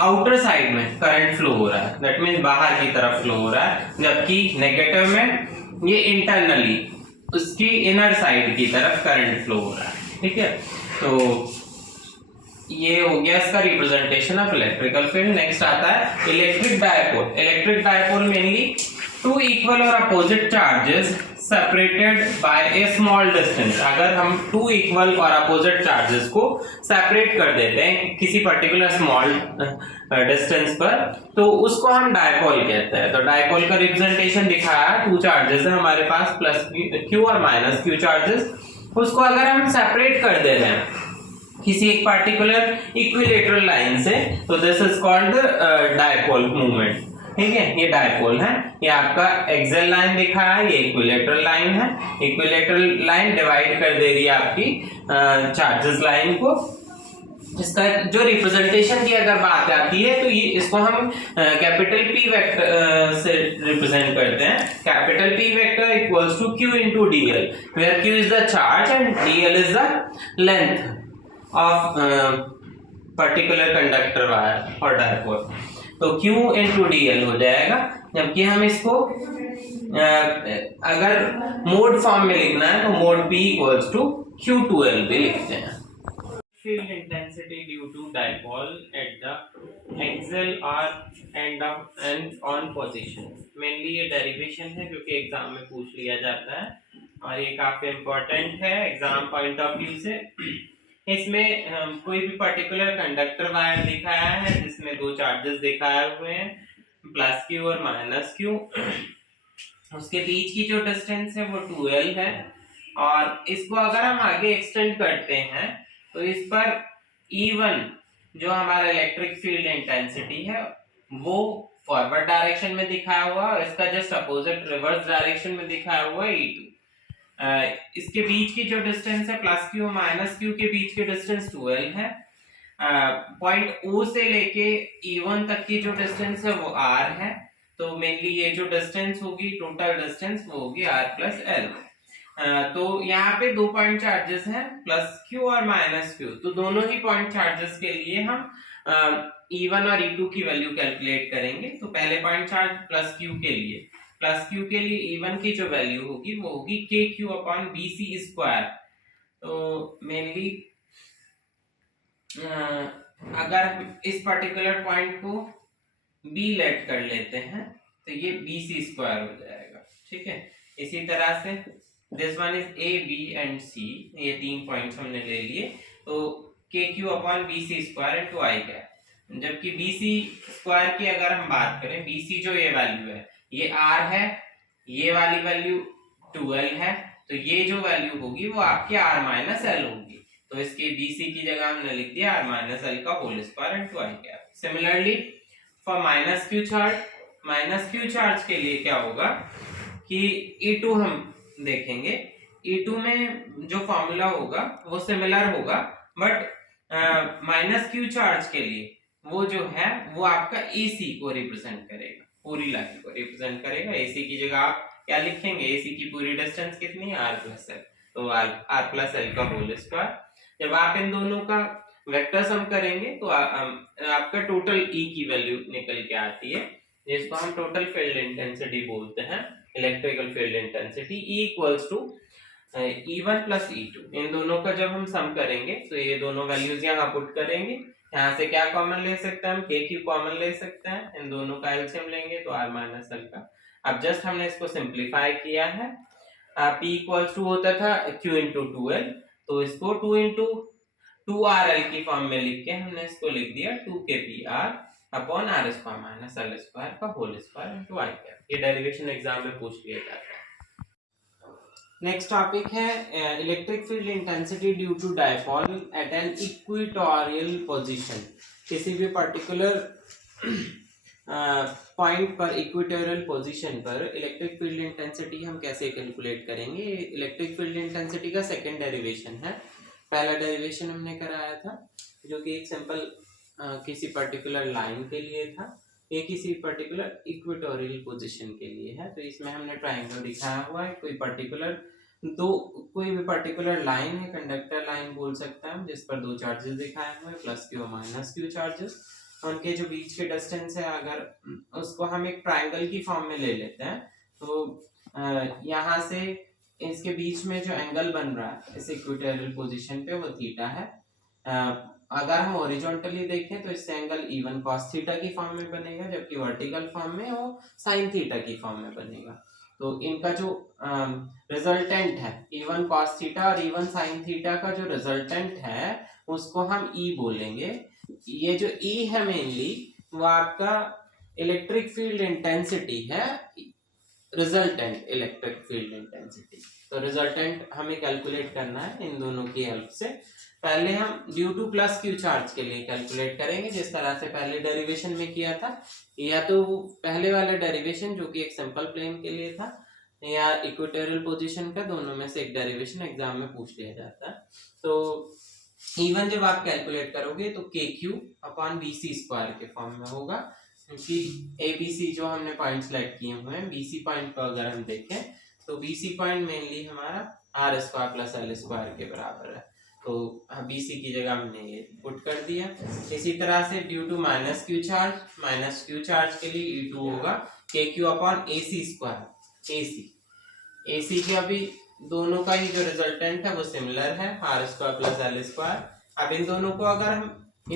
आउटर साइड में करंट फ्लो हो रहा है, दैट मींस बाहर की तरफ फ्लो हो रहा है, जबकि नेगेटिव में ये इंटरनली उसकी इनर साइड की तरफ करंट फ्लो हो रहा है। ठीक है, तो ये हो गया इसका representation of electrical field. Next आता है electric dipole. Electric dipole mainly two equal और opposite charges separated by a small distance. अगर हम टू इक्वल और अपोजिट चार्जेस को सेपरेट कर देते हैं किसी पर्टिकुलर स्मॉल डिस्टेंस पर, तो उसको हम डायपोल कहते हैं। तो डायपोल का रिप्रेजेंटेशन दिखाया, टू चार्जेस है हमारे पास, प्लस क्यू और माइनस क्यू चार्जेस। उसको अगर हम सेपरेट कर दे रहे हैं किसी एक पर्टिकुलर इक्विलेटरल लाइन से, तो this is called dipole movement. ठीक है, ये डायपोल है। ये आपका एक्सियल लाइन दिखा है, ये इक्विलेटरल लाइन है। इक्विलेटरल लाइन डिवाइड कर दे रही है आपकी चार्जेस लाइन को। इसका जो रिप्रेजेंटेशन की अगर बात आती है, तो ये इसको हम कैपिटल P वेक्टर से रिप्रेजेंट करते हैं। Capital P vector equals to Q into DL, where Q is the charge and DL is the length of particular conductor wire और डायपोल। तो Q इंटू DL हो जाएगा। जबकि हम इसको अगर मोड फॉर्म में लिखना है, तो mode P equals to Q12 भी लिखते हैं। Field intensity due to dipole at the axial or end on position। Mainly ये डेरिवेशन है जो कि एग्जाम में पूछ लिया जाता है और ये काफी इम्पोर्टेंट है एग्जाम पॉइंट ऑफ व्यू से। इसमें कोई भी पर्टिकुलर कंडक्टर वायर दिखाया है जिसमें दो चार्जेस दिखाए हुए हैं प्लस क्यू और माइनस क्यू। उसके बीच की जो डिस्टेंस है वो 2L है और इसको अगर हम आगे एक्सटेंड करते हैं तो इस पर E1 जो हमारा इलेक्ट्रिक फील्ड इंटेंसिटी है वो फॉरवर्ड डायरेक्शन में दिखाया हुआ है और इसका जस्ट अपोजिट रिवर्स डायरेक्शन में दिखाया हुआ है E2। इसके बीच की जो डिस्टेंस है प्लस क्यू माइनस क्यू के बीच की डिस्टेंस 2L है। पॉइंट O से लेके E1 तक की जो डिस्टेंस है वो R है। तो मेनली ये जो डिस्टेंस होगी टोटल डिस्टेंस वो होगी R प्लस L। तो यहाँ पे दो पॉइंट चार्जेस हैं प्लस क्यू और माइनस क्यू। तो दोनों ही पॉइंट चार्जेस के लिए हम E1 और E2 की वैल्यू कैलकुलेट करेंगे। तो पहले पॉइंट चार्ज प्लस क्यू के लिए E1 की जो वैल्यू होगी वो होगी k Q upon B C square. तो मेनली अगर हम इस पर्टिकुलर पॉइंट को बी लेट कर लेते हैं तो ये बी सी स्क्वायर हो जाएगा। ठीक है, इसी तरह से this one is A B and C, ये तीन पॉइंट्स हमने ले लिए। तो के Q upon B C square into आई कैप। जबकि बी सी स्क्वायर की अगर हम बात करें, बी सी जो ये वैल्यू है ये आर है, ये वाली वैल्यू 2L है, तो ये जो वैल्यू होगी वो आपकी आर माइनस एल होगी। तो इसके BC की जगह हमने लिख दिया आर माइनस एल का whole square into I cap. Similarly for minus q charge के लिए क्या होगा कि E2 हम देखेंगे। E2 में जो फॉर्मूला होगा वो सिमिलर होगा बट माइनस क्यू चार्ज के लिए वो जो है वो आपका AC को रिप्रेजेंट करेगा, पूरी लाइन को रिप्रेजेंट करेगा। AC की जगह आप क्या लिखेंगे, AC की पूरी डिस्टेंस कितनी है R प्लस एल, तो R प्लस एल का होल स्क्वायर। जब आप इन दोनों का वेक्टर सम करेंगे तो आपका टोटल E की वैल्यू निकल के आती है, जिसको हम टोटल फील्ड इंटेंसिटी बोलते हैं, electrical field intensity E equals to E1 plus E2। इन दोनों का जब हम सम करेंगे तो ये दोनों वैल्यूज यहाँ पुट करेंगे। यहाँ से क्या कॉमन ले सकते हैं हम, के क्यू कॉमन ले सकते हैं, इन दोनों का एलसीएम लेंगे तो R माइनस एल का। अब जस्ट हमने इसको सिंप्लीफाई किया है। P इक्वल्स टू होता था Q इंटू 2L, तो इसको 2 इंटू 2RL की फॉर्म में लिख के हमने इसको लिख दिया 2kPr upon R square minus L square का होल स्क्वायर इनटू आई कैप। ये डेरिवेशन एग्जाम में पूछ लिया जाता है। नेक्स्ट टॉपिक है electric field intensity due to dipole at an equatorial position. किसी भी पर्टिकुलर पॉइंट पर इक्वेटोरियल पोजीशन पर इलेक्ट्रिक फील्ड इंटेंसिटी हम कैसे कैलकुलेट करेंगे। इलेक्ट्रिक फील्ड इंटेंसिटी का सेकंड डेरिवेशन है। पहला डेरिवेशन हमने कराया था जो कि एक सिंपल किसी पर्टिकुलर लाइन के लिए था, ये किसी पर्टिकुलर इक्वेटोरियल पोजीशन के लिए है। तो इसमें हमने ट्रायंगल दिखाया हुआ है, कोई भी पर्टिकुलर लाइन है, कंडक्टर लाइन बोल सकते हैं हम, जिस पर दो चार्जेस दिखाए हुए हैं प्लस क्यू और माइनस क्यू चार्जेस। उनके जो बीच के डिस्टेंस है अगर उसको हम एक ट्रायंगल की फॉर्म में ले लेते हैं तो यहाँ से इसके बीच में जो एंगल बन रहा है इस इक्वेटोरियल पोजीशन पे वो थीटा है। अगर हम हॉरिजॉन्टली देखें तो इससे एंगल E1 cos थीटा की फॉर्म में बनेगा, जबकि वर्टिकल फॉर्म में वो साइन थीटा की फॉर्म में बनेगा। तो इनका जो रिजल्टेंट है E1 cos थीटा और E1 sin थीटा का जो रिजल्टेंट है उसको हम E बोलेंगे। ये जो E है मेनली वो आपका इलेक्ट्रिक फील्ड इंटेंसिटी है, रिजल्टेंट इलेक्ट्रिक फील्ड इंटेंसिटी। तो रिजल्टेंट हमें कैलकुलेट करना है इन दोनों की हेल्प से। पहले हम due two plus Q charge के लिए कैलकुलेट करेंगे जिस तरह से पहले डेरिवेशन में किया था, या तो पहले वाला डेरिवेशन जो कि एक सिंपल प्लेन के लिए था या इक्वेटोरियल पोजीशन का, दोनों में से एक डेरिवेशन एग्जाम में पूछ लिया जाता है। तो E1 जब आप कैलकुलेट करोगे तो के Q upon B C square के फॉर्म में होगा, क्योंकि ए बी सी जो हमने पॉइंट सेलेक्ट किए हुए हैं, बीसी पॉइंट पर अगर हम देखें तो बीसी पॉइंट मेनली हमारा r square plus L square के बराबर है, तो बीसी की जगह हमने ये पुट कर दिया। इसी तरह से due to minus q charge के लिए E2 होगा k Q upon A C square, A C AC के अभी दोनों का ही जो रिजल्टेंट है वो सिमिलर है, r square plus L square. अब इन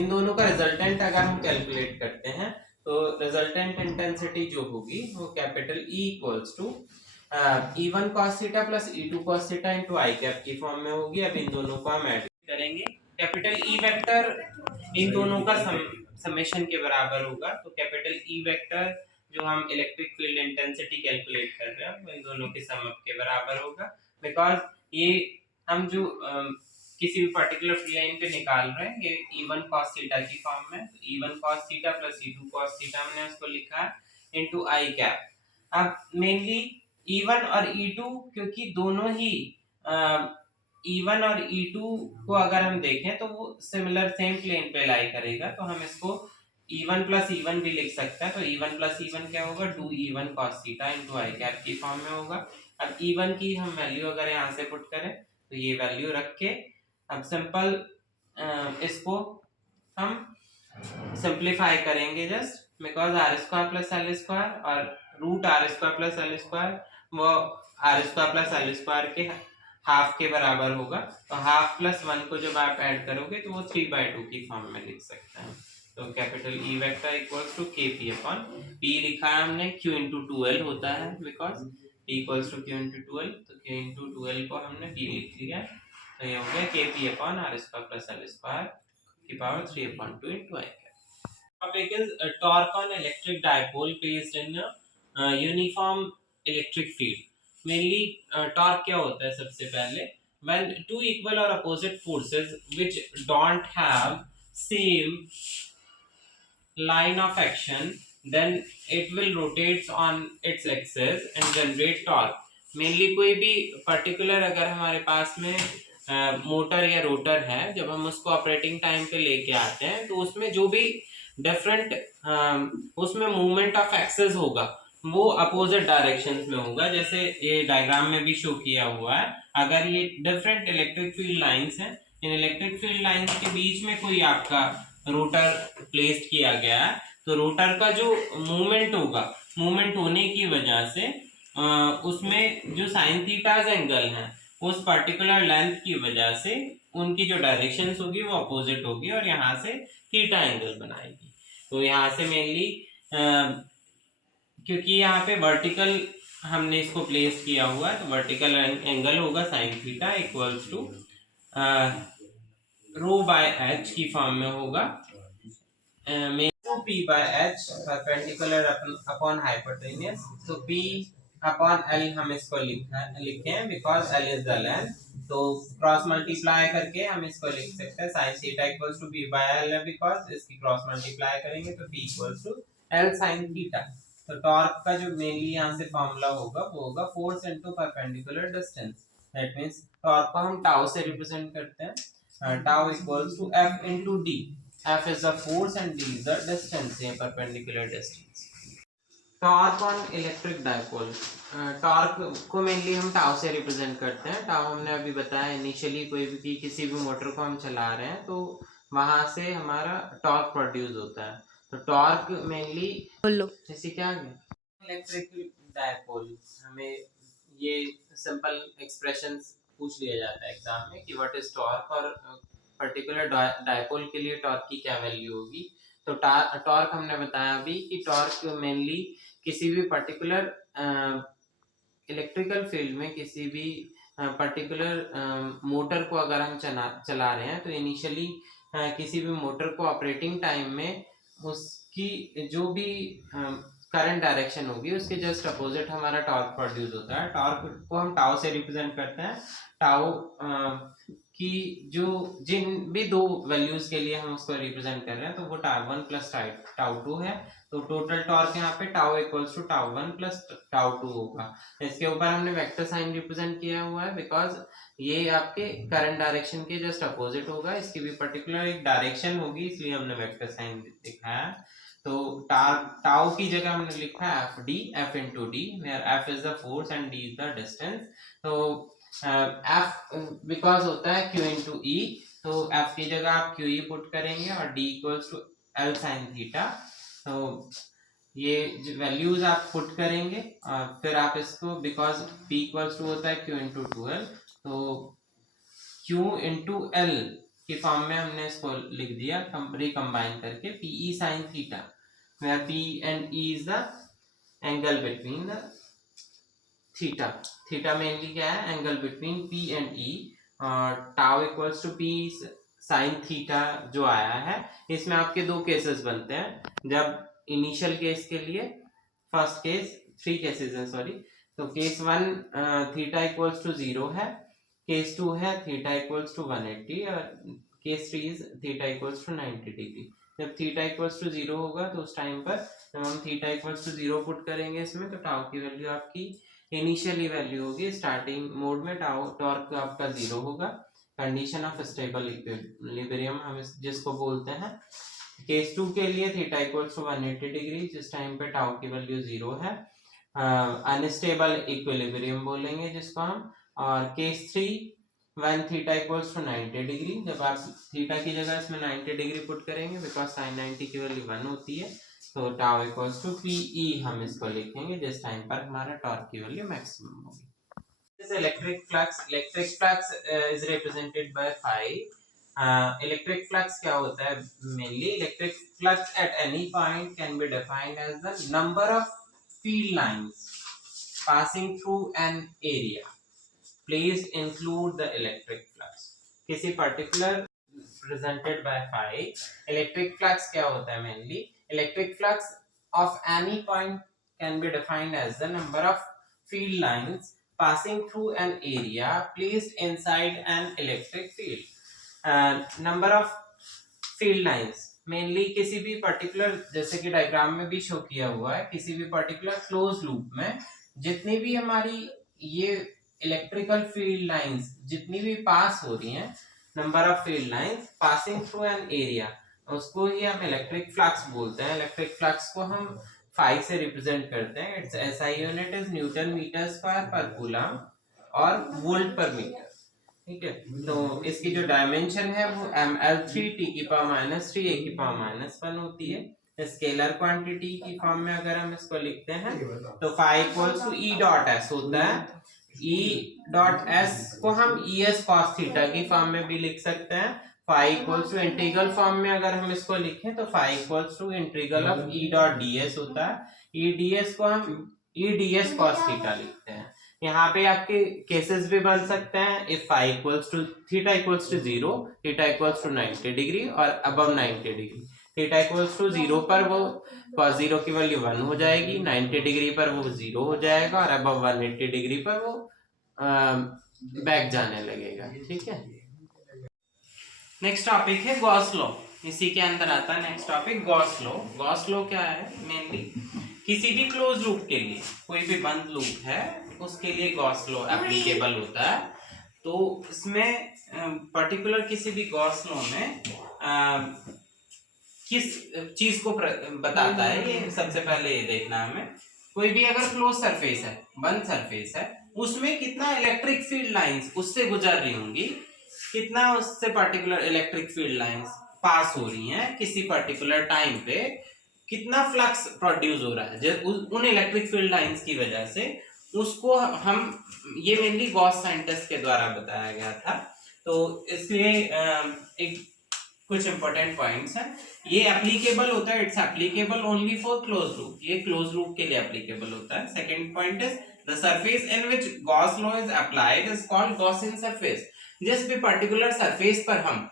दोनों का रिजल्टेंट अगर हम कैलकुलेट करते हैं तो रिजल्टेंट इंटेंसिटी जो होगी वो capital E equals to E1 cos theta plus E2 cos theta into I cap की फॉर्म में होगी। अब इन दोनों को हम ऐड करेंगे, कैपिटल E वेक्टर इन दोनों का समेशन के बराबर होगा। तो कैपिटल E वेक्टर जो हम इलेक्ट्रिक फील्ड इंटेंसिटी कैलकुलेट कर रहे हैं वो इन दोनों के सम अप के बराबर होगा, बिकॉज ये हम जो किसी भी पर्टिकुलर फ्री लाइन पे निकाल रहे हैं ये E1 cos थीटा की फॉर्म में, तो E1 cos theta plus E2 cos theta हमने उसको लिखा है इनटू आई कैप। अब मेनली E1 और E2 क्योंकि दोनों ही E1 और E2 को अगर हम देखें तो वो सिमिलर सेम प्लेन पे लाई करेगा, तो हम इसको E1 प्लस E1 भी लिख सकते हैं। तो E1 प्लस E1 क्या होगा, 2E1 cos theta into I cap की फॉर्म में होगा। अब E1 की हम वैल्यू अगर यहाँ से पुट करें तो ये वैल्यू रख के अब सिंपल इसको हम सिंप्लीफाई करेंगे just, because R square plus L square और root R square plus L square वो R square plus L square के हाफ के बराबर होगा। तो हाफ प्लस 1 को जब आप ऐड करोगे तो वो 3/2 की फॉर्म में लिख सकते हैं। तो capital E vector equals to KP upon P लिखा है हमने, Q इंटू 2L होता है because P equals to Q into 2L, तो Q इंटू 2L को हमने P लिख लिया। तो ये हो गया KP upon are square plus L square की power 3/2 into I. Topic is torque on electric dipole placed in a uniform electric field. Mainly torque क्या होता है, सबसे पहले when two equal or opposite forces which don't have same line of action then it will rotate on its axis and generate torque. Mainly कोई भी particular अगर हमारे पास में मोटर या रोटर है, जब हम उसको ऑपरेटिंग टाइम पे लेके आते हैं तो उसमें जो भी डिफरेंट उसमें मूवमेंट ऑफ एक्सेस होगा वो अपोजिट डायरेक्शंस में होगा। जैसे ये डायग्राम में भी शो किया हुआ है, अगर ये डिफरेंट इलेक्ट्रिक फील्ड लाइंस हैं, इन इलेक्ट्रिक फील्ड लाइंस के बीच में कोई आपका रोटर प्लेस्ड किया गया है तो रोटर का जो मूवमेंट होगा, मूवमेंट होने की वजह से उसमें जो साइन थीटाज एंगल है उस पर्टिकुलर लेंथ की वजह से उनकी जो डायरेक्शंस होगी वो अपोजिट होगी और यहाँ से थीटा एंगल बनाएगी। तो यहाँ से मेनली क्योंकि यहाँ पे वर्टिकल हमने इसको प्लेस किया हुआ है तो वर्टिकल एंगल होगा sine theta equals to rho by h की फॉर्म में होगा P by H perpendicular upon hypotenuse. तो P अपॉन L हम इसको लिखे हैं because L is the length, तो क्रॉस मल्टीप्लाई करके हम इसको लिख सकते हैं sin theta equals to P by L है बिकॉज इसकी क्रॉस मल्टीप्लाई करेंगे तो P equals to L sin theta. तो टॉर्क का जो मेनली यहाँ से फॉर्मूला होगा वो होगा force into perpendicular distance. That means torque को हम टाउ से रिप्रेजेंट करते हैं, tau equals to F into D। F is the force and D is the distance, a perpendicular distance. Torque on electric dipole, torque को mainly हम tau से represent करते हैं। टाउ हमने अभी बताया इनिशियली कोई भी किसी भी मोटर को हम चला रहे हैं तो वहां से हमारा टॉर्क प्रोड्यूस होता है। तो टॉर्क मेनली जैसे क्या इलेक्ट्रिक डायपोल हमें ये सिंपल एक्सप्रेशंस पूछ लिया जाता है एग्जाम में कि व्हाट इज टॉर्क और पर्टिकुलर डायपोल के लिए टॉर्क की क्या वैल्यू होगी। तो टॉर्क हमने बताया अभी कि टॉर्क मेनली किसी भी पर्टिकुलर इलेक्ट्रिकल फील्ड में किसी भी पर्टिकुलर मोटर को अगर हम चला रहे हैं तो इनिशियली किसी भी मोटर को ऑपरेटिंग टाइम में उसकी जो भी करंट डायरेक्शन होगी उसके जस्ट अपोजिट हमारा टॉर्क प्रोड्यूस होता है। टॉर्क को हम टाउ से रिप्रेजेंट करते हैं। टाउ कि जो जिन भी दो वैल्यूज के लिए हम उसको रिप्रेजेंट कर रहे हैं तो वो टाउ 1 प्लस टाउ 2 है। तो टोटल टॉर्क यहाँ पे tau equals to tau 1 plus tau 2 होगा। इसके ऊपर हमने वेक्टर साइन रिप्रेजेंट किया हुआ है बिकॉज ये आपके करंट डायरेक्शन के जस्ट अपोजिट होगा, इसकी भी पर्टिकुलर एक डायरेक्शन होगी इसलिए हमने वेक्टर साइन दिखाया। तो टाउ की जगह हमने लिखा है F D, F into D, where F is the force and D is the distance. तो एफ बिकॉज होता है क्यू इंटू ई, तो एफ की जगह आप क्यू ई पुट करेंगे और D equals to L sine theta. तो ये वैल्यूज आप पुट करेंगे और फिर आप इसको, बिकॉज P इक्वल्स टू होता है Q इंटू 2L, तो Q इंटू L की फॉर्म में हमने इसको लिख दिया रिकम्बाइन करके, PE sin theta, where P and E is the angle between the theta. Theta mainly क्या है, angle between P and E, और tau equals to P sine theta जो आया है। इसमें आपके दो केसेस बनते हैं। जब इनिशियल केस के लिए फर्स्ट केस, 3 केसेस हैं सॉरी, तो केस 1 थीटा इक्वल्स टू 0 है, केस 2 है थीटा इक्वल्स टू 180, और case 3 is theta equals to 90 degree. जब थीटा इक्वल्स टू 0 होगा तो उस टाइम पर जब हम थीटा इक्वल्स टू 0 पुट करेंगे इसमें, तो टाउ की वैल्यू आपकी इनिशियली वैल्यू होगी स्टार्टिंग मोड में, टाउ टॉर्क आपका 0 होगा, कंडीशन ऑफ स्टेबल इक्विलिब्रियम हम जिसको बोलते हैं। केस 2 के लिए थीटा इक्वल्स टू 180 डिग्री, जिस टाइम पे टाउ की वैल्यू 0 है, अनस्टेबल इक्विलिब्रियम बोलेंगे जिसको हम। और case 3 when theta equals to 90 degree, जब आप थीटा की जगह इसमें 90 डिग्री पुट करेंगे, बिकॉज sin 90 की वैल्यू 1 होती है, तो टाउ इक्वल्स टू PE हम इसको लिखेंगे जिस टाइम पर हमारा टॉर्क की वैल्यू मैक्सिमम होगी। This electric flux is represented by phi. Electric flux क्या होता है mainly? Electric flux at any point can be defined as the number of field lines passing through an area. Please include the electric flux. किसी particular represented by phi. Electric flux क्या होता है mainly? Electric flux of any point can be defined as the number of field lines passing through an area placed inside an electric field. Number of field lines mainly किसी भी particular, जैसे कि diagram में भी show किया हुआ है, किसी भी पर्टिकुलर क्लोज लूप में जितनी भी हमारी ये इलेक्ट्रिकल फील्ड लाइंस जितनी भी पास हो रही हैं, number of field lines passing through an area, उसको ही हम इलेक्ट्रिक फ्लक्स बोलते हैं। इलेक्ट्रिक फ्लक्स को हम फाई से रिप्रेजेंट करते हैं। Its SI unit is newton metre square per coulomb और वोल्ट पर मीटर। ठीक है, तो इसकी जो डायमेंशन है वो ml3 t की पावर -3 a की पावर -1 होती है। स्केलर क्वांटिटी की फॉर्म में अगर हम इसको लिखते हैं तो phi equals to E dot S होता है। E डॉट S को हम ES cos थीटा की फॉर्म में भी लिख सकते हैं। Phi equals to integral form में अगर हम इसको लिखें तो phi equals to integral of E dot DS होता है। E ds को हम E ds cos थीटा लिखते हैं। यहाँ पे आपके केसेस भी बन सकते हैं, if phi equals to theta equals to 0, theta equals to 90 degree और above 90 degree. Theta equals to 0 पर वो cos 0 की वैल्यू 1 हो जाएगी, 90 डिग्री पर वो 0 हो जाएगा और अबव 180 डिग्री पर वो बैक जाने लगेगा। ठीक है, नेक्स्ट टॉपिक है गॉस लॉ। इसी के अंदर आता है next topic Gauss law. Gauss law क्या है मेनली, किसी भी क्लोज लूप के लिए, कोई भी बंद लूप है उसके लिए गॉस लॉ एप्लीकेबल होता है। तो इसमें पर्टिकुलर किसी भी गॉस लॉ में किस चीज को बताता है, ये सबसे पहले ये देखना है हमें। कोई भी अगर क्लोज सरफेस है, बंद सरफेस है, उसमें कितना इलेक्ट्रिक फील्ड लाइंस उससे गुजर रही होंगी, कितना उससे particular electric field lines pass हो रही हैं किसी पर्टिकुलर टाइम पे, कितना फ्लक्स प्रोड्यूस हो रहा है उन इलेक्ट्रिक फील्ड लाइंस की वजह से, उसको हम, ये मेनली गॉस साइंटिस्ट के द्वारा बताया गया था। तो इसलिए एक कुछ इंपॉर्टेंट पॉइंट्स हैं। ये एप्लीकेबल होता है, it's applicable only for close loop, ये क्लोज लूप के लिए एप्लीकेबल होता है। Second point is the surface in which Gauss law is applied is called Gaussian surface. जिस भी पर्टिकुलर सरफेस पर हम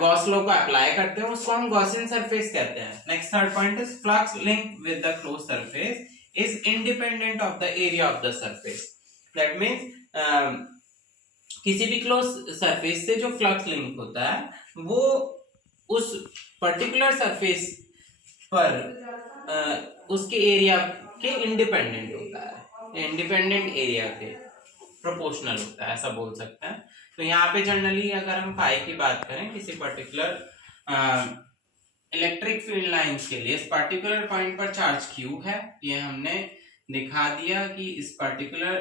गॉस लॉ को अप्लाई करते हैं उसको हम गॉसियन सरफेस कहते हैं। Next third point is flux link with the close surface is independent of the area of the surface. That means किसी भी क्लोज सरफेस से जो फ्लक्स लिंक होता है वो उस पर्टिकुलर सरफेस पर उसके एरिया के इंडिपेंडेंट होता है, इंडिपेंडेंट एरिया के प्रोपोर्शनल होता है, ऐसा बोल सकते हैं। तो यहाँ पे जनरली अगर हम फाई की बात करें किसी पर्टिकुलर इलेक्ट्रिक फील्ड लाइंस के लिए, इस पर्टिकुलर पॉइंट पर चार्ज Q है, ये हमने दिखा दिया कि इस पर्टिकुलर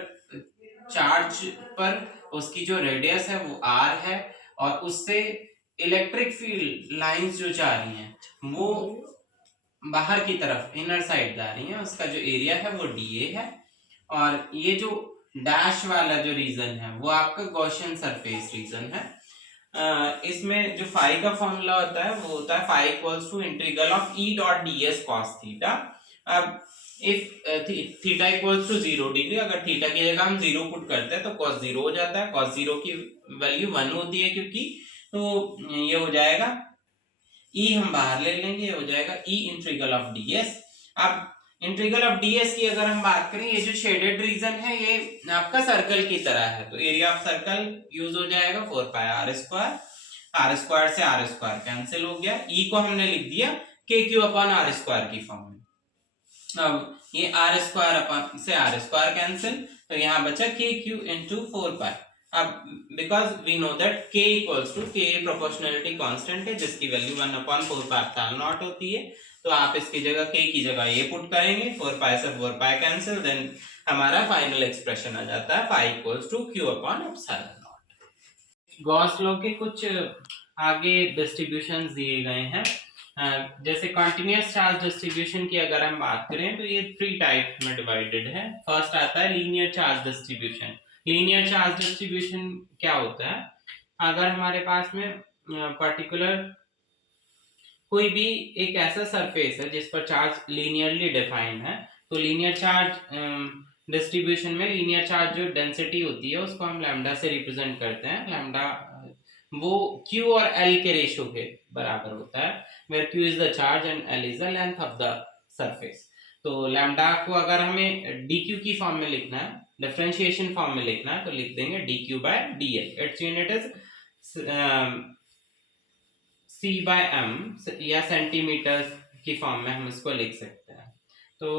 चार्ज पर उसकी जो रेडियस है वो R है और उससे इलेक्ट्रिक फील्ड लाइंस जो जा रही हैं वो बाहर की तरफ इनर साइड जा रही है उसका जो एरिया है वो dA है, और ये जो डैश वाला जो रीजन है वो आपका गॉसियन सरफेस रीजन है। इसमें जो फाई का फॉर्मूला होता है वो होता है phi equals to integral of E dot D S cos theta. अब if theta equals to 0 degree, अगर थीटा की जगह हम 0 पुट करते हैं तो कॉस 0 हो जाता है, कॉस 0 की वैल्यू 1 होती है क्योंकि, तो ये हो जाएगा ई हम बाहर ले लेंगे, ये हो जाएगा ई इंटीग्रल ऑफ डीएस। अब इंटीग्रल ऑफ डीएस की अगर हम बात करें, ये जो शेडेड रीजन है ये आपका सर्कल की तरह है, तो एरिया ऑफ सर्कल यूज हो जाएगा 4 pi r square, r square से आर स्क्वायर कैंसिल हो गया, ई को हमने लिख दिया k Q upon are square की फॉर्म में। अब ये आर स्क्वायर अपॉन से आर स्क्वायर कैंसिल, तो यहाँ बचा के क्यू इंटू 4 पाई। अब because we know that k equals to k proportionality constant है जिसकी वैल्यू 1/4 पाई एप्सिलॉन नॉट होती है, तो आप इसकी जगह k की जगह ये पुट करेंगे, 4 पाई से 4 पाई कैंसिल, देन हमारा फाइनल एक्सप्रेशन आ जाता है phi equals to q upon epsilon naught. Gauss law के कुछ आगे डिस्ट्रीब्यूशंस दिए गए हैं, जैसे कंटिन्यूअस चार्ज डिस्ट्रीब्यूशन की अगर हम बात करें तो ये 3 टाइप में डिवाइडेड है। फर्स्ट आता है linear charge distribution. Linear charge distribution क्या होता है, अगर हमारे पास में पर्टिकुलर कोई भी एक ऐसा सरफेस है जिस पर चार्ज लीनियरली डिफाइंड है, तो लीनियर चार्ज डिस्ट्रीब्यूशन में लीनियर चार्ज जो डेंसिटी होती है उसको हम लैम्डा से रिप्रेजेंट करते हैं। लैम्डा वो Q और L के रेशियो के बराबर होता है, where Q is the charge and L is the length of the surface। तो लैम्डा को अगर हमें dq की फॉर्म में लिखना है, डिफरेंशिएशन फॉर्म में लिखना है, तो लिख देंगे dq by dl। It's unit is c by m, या सेंटीमीटर की फॉर्म में हम इसको लिख सकते हैं। तो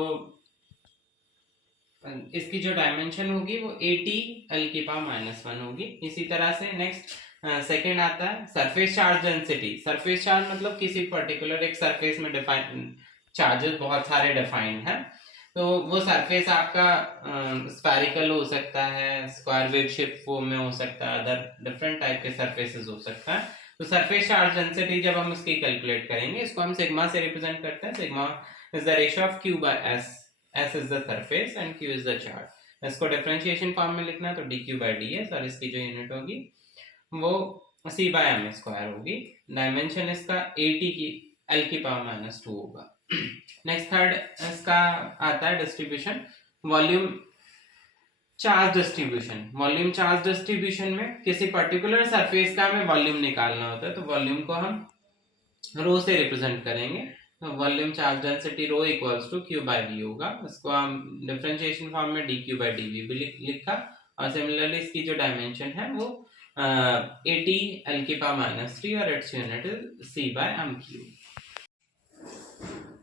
इसकी जो डायमेंशन होगी वो 80 L की पावर -1 होगी। इसी तरह से नेक्स्ट सेकेंड आता है surface charge density. Surface charge मतलब किसी पर्टिकुलर एक सरफेस में डिफाइन चार्जेस बहुत सारे डिफाइंड हैं, तो वो सरफेस आपका स्फेरिकल हो सकता है, स्क्वायर वेव शेप फॉर्म में हो सकता है, अदर डिफरेंट टाइप के सरफेसेस हो सकता है। तो सरफेस चार्ज डेंसिटी जब हम इसकी कैलकुलेट करेंगे, इसको हम सिग्मा से रिप्रेजेंट करते हैं। Sigma is the ratio of q by s, s is the surface and q is the charge। इसको डिफरेंशिएशन फॉर्म में लिखना है तो dq by ds, और इसकी जो यूनिट होगी वो c by m स्क्वायर होगी। डायमेंशन इसका 80 की l की पावर -2 होगा। नेक्स्ट थर्ड इसका आता है distribution volume charge distribution. Volume charge distribution में किसी पर्टिकुलर सरफेस का हमें वॉल्यूम निकालना होता है, तो वॉल्यूम को हम रो से रिप्रेजेंट करेंगे, तो volume charge density rho equals to q by v होगा। इसको हम डिफरेंशिएशन फॉर्म में dq by dv भी लिखा, और सिमिलरली इसकी जो डायमेंशन है वो 80 L की पावर -3 और its unit is c by m3।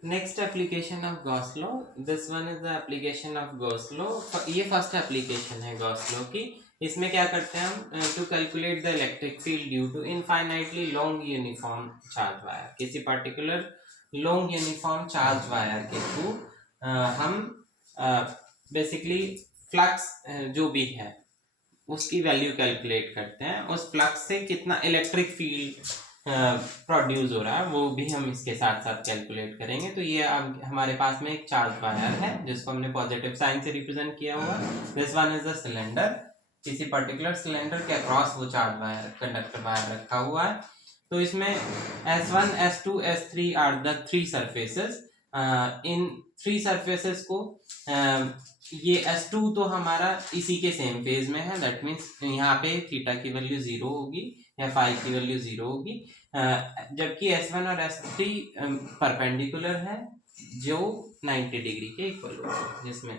Next application of Gauss law, this one is the application of Gauss law. ये फर्स्ट एप्लीकेशन है गॉस लॉ की। इसमें क्या करते हैं हम, to calculate the electric field due to infinitely long uniform charge wire. किसी particular long uniform charge wire के थ्रू हम बेसिकली फ्लक्स जो भी है उसकी वैल्यू कैलकुलेट करते हैं, उस फ्लक्स से कितना इलेक्ट्रिक फील्ड प्रोड्यूस हो रहा है वो भी हम इसके साथ साथ कैलकुलेट करेंगे। तो ये अब हमारे पास में एक चार्ज वायर है जिसको हमने पॉजिटिव साइन से रिप्रेजेंट किया हुआ। This one is a cylinder, किसी पर्टिकुलर सिलेंडर के अक्रॉस वो चार्ज वायर कंडक्टर वायर रखा हुआ है। तो इसमें S1, S2, S3 are the 3 surfaces. इन 3 सरफेसेस को ये S2 तो हमारा इसी के सेम फेज में है, दैट मीन्स यहाँ पे थीटा की वैल्यू 0 होगी या फाई की वैल्यू 0 होगी, जबकि S1 और S3 परपेंडिकुलर है जो 90 डिग्री के इक्वल होगी, जिसमें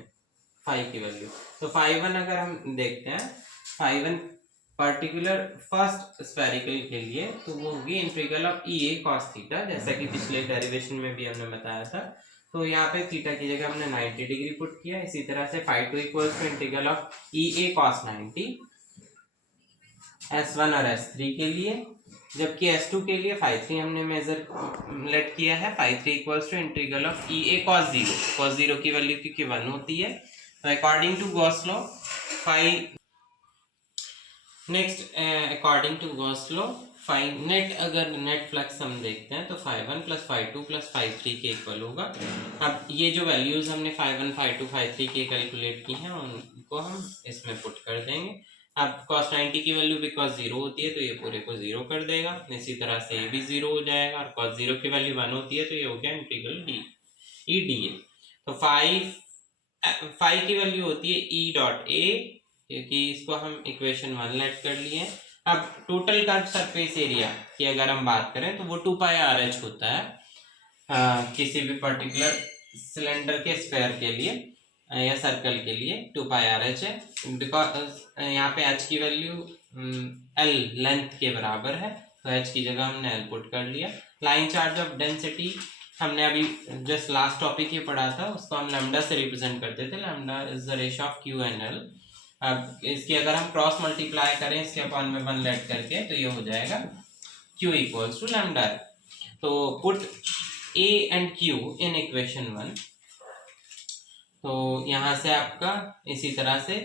फाई की वैल्यू, तो फाई 1 अगर हम देखते हैं, फाई 1 पर्टिकुलर फर्स्ट स्फेरिकल के लिए तो वो होगी integral of EA cos theta, जैसा कि पिछले डेरिवेशन में भी हमने बताया था। तो यहाँ पे थीटा की जगह हमने 90 डिग्री पुट किया। इसी तरह से phi 2 equals to integral of EA cos 90 S1 और S3 के लिए, जबकि S2 के लिए फाई 3 हमने मेजर लेट किया है। Phi 3 equals to integral of EA cos 0, cos 0 की वैल्यू क्योंकि 1 होती है, तो according to Gauss law phi next according to Gauss law net अगर नेट फ्लक्स हम देखते हैं तो phi1 plus phi2 plus phi3 के इक्वल होगा। अब ये जो वैल्यूज हमने phi1 phi2 phi3 के कैलकुलेट की हैं उनको हम इसमें पुट कर देंगे। अब cos 90 की वैल्यू बिकॉज 0 होती है तो ये पूरे को 0 कर देगा, इसी तरह से ये भी 0 हो जाएगा, और cos 0 की वैल्यू 1 होती है तो ये हो गया इंटीग्रल डी ई डी ए। तो फाई की वैल्यू होती है ई डॉट ए, क्योंकि इसको हम इक्वेशन 1 लेट कर लिए। अब टोटल कर्व सरफेस एरिया की अगर हम बात करें तो वो 2 पाई आर एच होता है किसी भी पर्टिकुलर सिलेंडर के स्क्वायर के लिए या सर्कल के लिए 2 पाई आर एच है, बिकॉज यहाँ पे एच की वैल्यू एल लेंथ के बराबर है, तो एच की जगह हमने एल पुट कर लिया। लाइन चार्ज ऑफ डेंसिटी हमने अभी जस्ट लास्ट टॉपिक ये पढ़ा था, उसको हम लैम्डा से रिप्रेजेंट करते थे, lambda is the ratio of Q and L. अब इसकी अगर हम क्रॉस मल्टीप्लाई करें इसके अपॉन में 1 लेट करके तो ये हो जाएगा Q इक्वल्स टू लैम्डा। तो put A and Q in equation 1। तो यहाँ से आपका इसी तरह से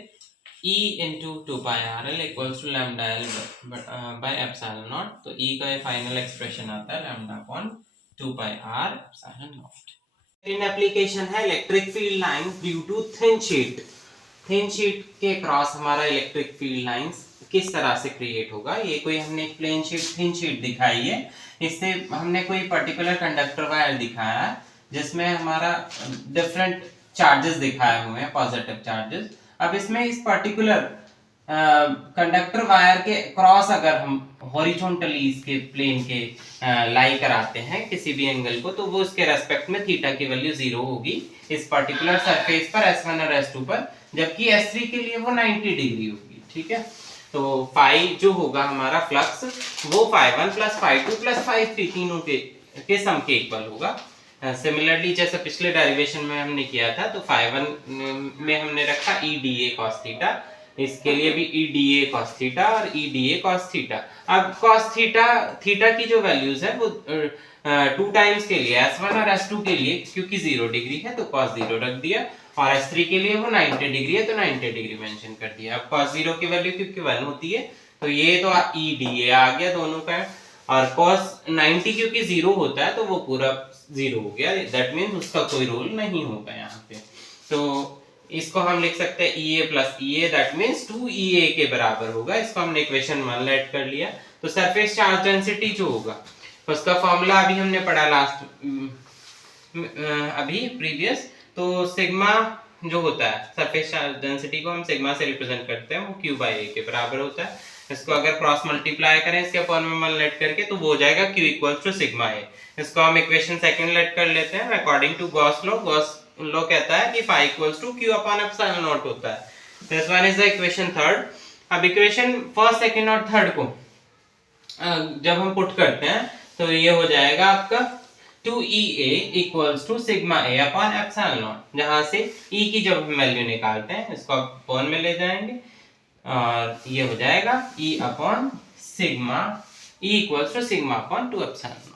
E into 2 pi R L equals to lambda L by epsilon naught. तो E का ये फाइनल एक्सप्रेशन आता है lambda upon 2 pi R epsilon naught. In application है electric field line due to thin sheet. Thin sheet के cross हमारा electric field lines किस तरह से क्रिएट होगा। ये कोई हमने एक प्लेन शीट थिन शीट दिखाई है, इससे हमने कोई पर्टिकुलर कंडक्टर वायर दिखाया है जिसमें हमारा डिफरेंट चार्जेस दिखाए हुए हैं, पॉजिटिव चार्जेस। अब इसमें इस पर्टिकुलर कंडक्टर वायर के क्रॉस अगर हम हॉरिजॉन्टली इसके प्लेन के लाई कराते हैं किसी भी एंगल को, तो वो इसके रेस्पेक्ट में थीटा की वैल्यू 0 होगी इस पर्टिकुलर सरफेस पर S1 और S2 पर, जबकि S3 के लिए वो 90 डिग्री होगी। ठीक है, तो फाई जो होगा हमारा फ्लक्स वो phi1 plus phi2 plus phi3 तीनों के सम के इक्वल होगा। सिमिलरली जैसे पिछले डेरिवेशन में हमने किया था, तो phi1 में हमने रखा E D A cos theta, इसके लिए भी E D A cos theta और E D A cos theta. अब कॉस थीटा की जो वैल्यूज है वो 2 टाइम्स के लिए S1 और S2 के लिए क्योंकि 0 डिग्री है तो cos 0 रख दिया, और S3 के लिए वो 90 डिग्री है तो 90 डिग्री मेंशन कर दिया। अब cos 0 की वैल्यू क्योंकि 1 होती है तो ये तो ई डी ए आ गया दोनों का, और cos 90 क्योंकि 0 होता है तो वो पूरा 0 हो गया, दैट मीन्स उसका कोई रोल नहीं होगा यहाँ पे। तो इसको हम लिख सकते हैं EA plus EA, that means 2EA के बराबर होगा। इसको हमने इक्वेशन 1 लेट कर लिया। तो सरफेस चार्ज डेंसिटी जो होगा उसका फॉर्मूला अभी हमने पढ़ा लास्ट अभी प्रीवियस, तो सिग्मा जो होता है सरफेस चार्ज डेंसिटी को हम सिग्मा से रिप्रेजेंट करते हैं, वो Q बाई A के बराबर होता है। इसको अगर क्रॉस मल्टीप्लाई करें इसके अपॉन में 1 लेट करके तो वो हो जाएगा Q equals to sigma A। इसको हम इक्वेशन 2 लेट कर लेते हैं अकॉर्डिंग टू गॉस लॉ कहता है कि phi equals to Q upon epsilon naught होता है। This one is the equation 3। अब इक्वेशन 1st 2nd और 3rd को जब हम पुट करते हैं तो ये हो जाएगा आपका 2EA equals to sigma A upon epsilon naught, जहां से E की जब हम वैल्यू निकालते हैं इसको अपॉन में ले जाएंगे और ये हो जाएगा E upon sigma, E equals to sigma upon 2 epsilon not.